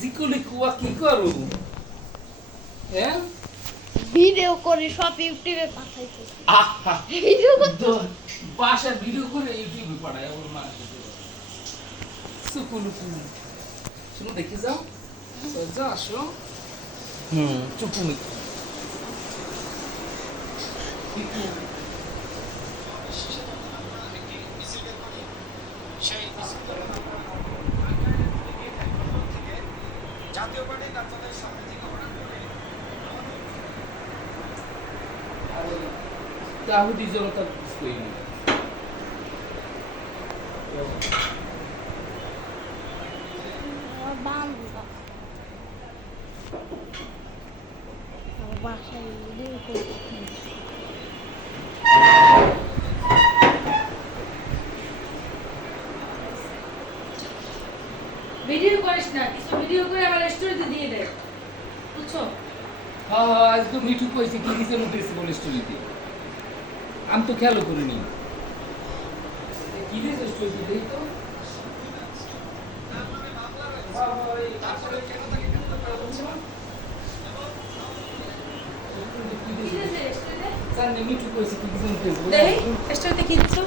সুকুলি কুয়া কি করু? হ্যাঁ? ভিডিও করে সব ইউটিউবে পাঠাইতেছি। আহা ভিডিও তো বাসা ভিডিও করে ইউটিউবে পাঠায় ওর মা সুকুলু কুলু শুনো দেখে যাও। যা আসো। হুম। চুপুনি জাতীয় পার্টি কার্যালয়ের সামনে করে। তাহুদি জনতা বান্ধব আমার বাসায় ভিডিও করিস না কিছু ভিডিও করে আমার স্টোরিতে দিয়ে দে। বুঝছ? হ্যাঁ হ্যাঁ আজ তো মিঠু কইছে কি কিছু দিয়েছে বলে স্টোরিতে আমি তো খেয়ালও করিনি। কি দিয়েছে স্টোরিতে দেখি তো করা না কি কি দিয়েছে? দিয়েছে মিঠু কইছে দেখি স্টোরিতে কি দিছো?